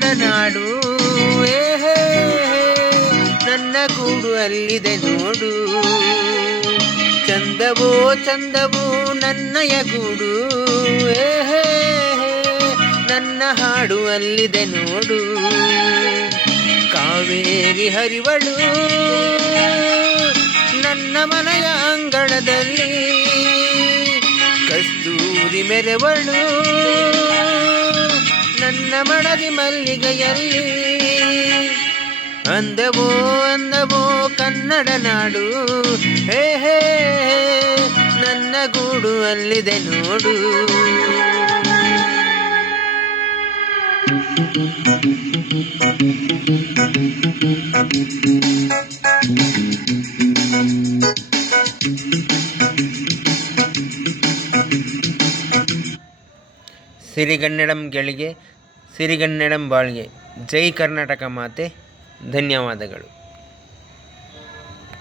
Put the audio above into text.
ಕನ್ನಡ ನಾಡು. ಏಹೇ ನನ್ನ ಗೂಡು ಅಲ್ಲಿದೆ ನೋಡು. ಚಂದವೋ ಚಂದವೋ ನನ್ನಯ ಗೂಡು. ಏಹೇ ನನ್ನ ಹಾಡು ಅಲ್ಲಿದೆ ನೋಡು. ಕಾವೇರಿ ಹರಿವಳು ನನ್ನ ಮನೆಯ ಅಂಗಳದಲ್ಲಿ. ಕಸ್ತೂರಿ ಮೆರೆವಳು ನನ್ನ ಮಡದಿ ಮಲ್ಲಿಗೆಯಲ್ಲಿ. ಅಂದವೋ ಅಂದವೋ ಕನ್ನಡ ನಾಡು. ಹೇ ಹೇ ನನ್ನ ಗೂಡು ಅಲ್ಲಿದೆ ನೋಡು. ಸಿರಿಗನ್ನಡಂ ಗೆಳಿಗೆ, ಸಿರಿಗನ್ನಡಂ ಬಾಳ್ಗೆ. ಜೈ ಕರ್ನಾಟಕ ಮಾತೆ. ಧನ್ಯವಾದಗಳು.